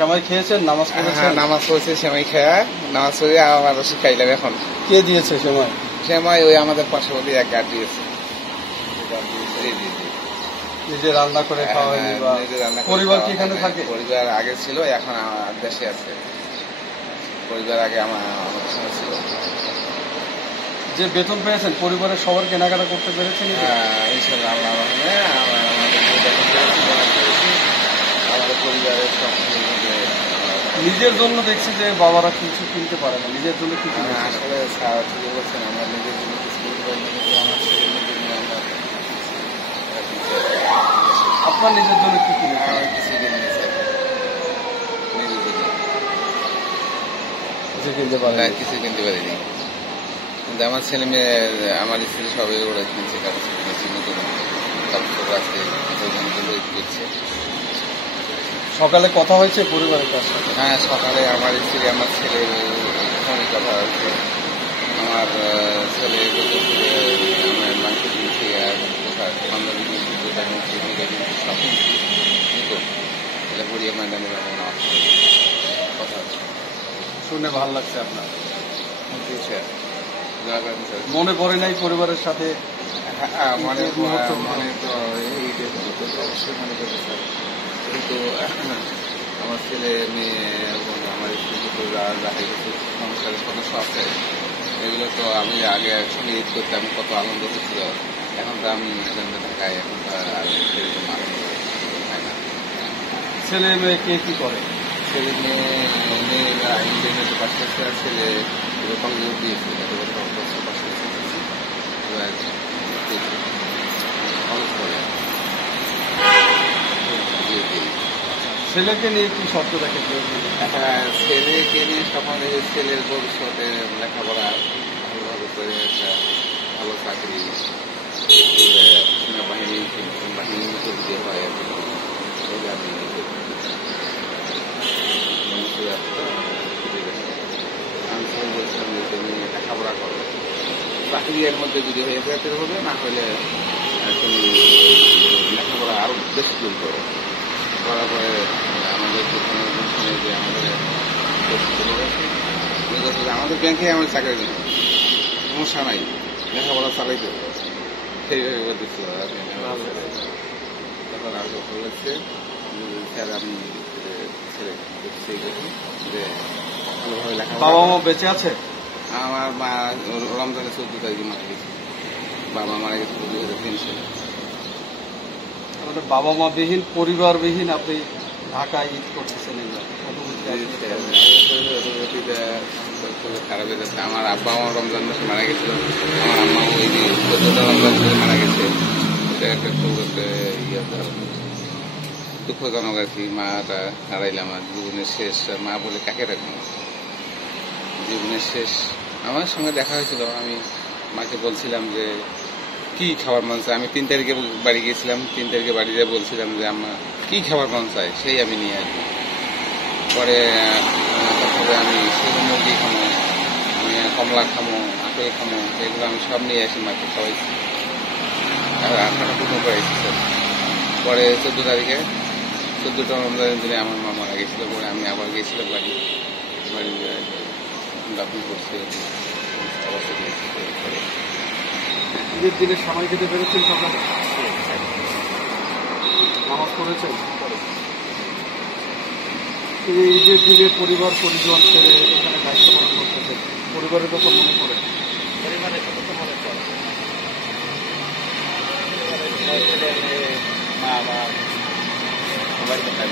সেমাই খেয়েছেন, নামাজ পড়েছেন? নামাজ পড়েছে, সেমাই খেয়া নামাজ পড়ে আমার শিখাইলাম। এখন কে দিয়েছে সেমাই? সেমাই ওই আমাদের পার্শ্ববর্তী এক গাড়ি দিয়েছে। নিজে রান্না করে খাওয়া হয়নি? পরিবার কি এখানে থাকে? পরিবার আগে ছিল, এখন দেশে আছে। পরিবার আগে আমার সঙ্গে ছিল। যে বেতন পেয়েছেন পরিবারের সবার কেনাকাটা করতে পেরেছেন? ইনশাআল্লাহ আল্লাহ রহমতে আমাদের পরিবারের সব। নিজের জন্য দেখছি যে বাবারা কিছু কিনতে পারে না, নিজের জন্য কি কিনে? আসলে ঠিক বলছেন, আমরা নিজের জন্য কিছু কিনতে পারি না, কিন্তু আমার ছেলের জন্য আমরা আপনার নিজের জন্য কি কিনে? কিছু কিনে কিছু কিনতে পারে? কিছু কিনতে পারিনি, কিন্তু আমার ছেলে মেয়ে, আমার স্ত্রী সবাই ওরা কিনছে, কারণ নতুন কাপড় আছে, করছে। সকালে কথা হয়েছে পরিবারের কাছে? হ্যাঁ, সকালে আমার স্ত্রী আমার ছেলের সঙ্গে কথা হয়েছে। আমার ছেলে আমার মাংস কিনছে, আর বান্ধবী কিনছে, কোথায় কিনছে, সব কিনছে। এটা গড়িয়া ময়দানের কথা শুনে ভালো লাগছে আপনার? মনে পড়ে নাই পরিবারের সাথে? মনে তো অবশ্যই মনে করতে স্যার, কিন্তু আমার ছেলে মেয়ে এবং আমার স্ত্রী যাকে কিছু সংসারের সদস্য আছে, এগুলো তো আমি আগে একসঙ্গে ঈদ করতাম, কত আনন্দ হচ্ছিল। এখন তো আমি এখানে থাকাই, এখন তো আর সেরকম আনন্দ হয় না। ছেলে মেয়ে কে কি করে? ছেলে মেয়েরা ইন্টারনেটে পাশ করছে, আর ছেলে কলেজে দিয়েছে, ছেলেকে নিয়ে কি স্বপ্ন দেখে? ছেলেকে নিয়ে স্বপ্ন, ছেলের ভবিষ্যতে লেখাপড়া ভালোভাবে করে একটা ভালো চাকরি, সেনাবাহিনী যে হয়, আমি বলছিলাম যে তুমি লেখাপড়া করো, চাকরি এর মধ্যে যদি হয়ে যেতে হবে, না হলে তুমি লেখাপড়া আরো বেশি দূর করো। করার পরে আমাদের যে আমাদের ব্যাংকে আমার চাকরি নেই, সমস্যা নাই, লেখাপড়া চালাইতে হবে, সেইভাবে বলতেছিল। তখন আর বলেছে স্যার আমি ছেলে যে ভালোভাবে লেখাপড়া। বাবা মা বেঁচে আছে? আমার মা রমজানের 14 তারিখে মারা গেছে। বাবা মারা গেছে 2003 সালে। আমাদের বাবা মা বিহীন, পরিবার বিহীন আপনি ঢাকায় ঈদ করতেছেন? খারাপ হয়ে যাচ্ছে। আমার আব্বা আমার রমজান মাসে মারা গেছিল, আমার আম্মা ওই যে 14টা রমজান মাসে মারা গেছে। এটা একটা খুব একটা দুঃখজনক আর কি। মাটা হারাইলাম, আমার জীবনের শেষ। মা বলে কাকে রাখবো, জীবনের শেষ। আমার সঙ্গে দেখা হয়েছিল, আমি মাকে বলছিলাম যে কি খাবার মন চায়। আমি 3 তারিখে বাড়ি গিয়েছিলাম, 3 তারিখে বাড়ি যেয়ে বলছিলাম যে আম্মা কি খাবার মন চায়, সেই আমি নিয়ে আসবো। পরে আমি সেরকম মুরগি খামো, কমলা খামো, আপেল খামো, এগুলো আমি সব নিয়ে আসি, মাকে খাওয়াইছি। আর 8টা পূর্ণ করাইছি স্যার। পরে 14 তারিখে 14টা রমজানের দিনে আমার মা মারা গেছিল। পরে আমি আবার গেছিলাম বাড়ি দাফন করছি। ঈদের দিনে সময় খেতে পেরেছেন? সকালে নামাজ পড়েছেন? ঈদের দিনে পরিবার পরিজন ছেড়ে এখানে দায়িত্ব পালন করতেছে, পরিবারের কথা মনে পড়ে? পরিবারের কথা তো মনে পড়ে, মা বাবা সবাই কথা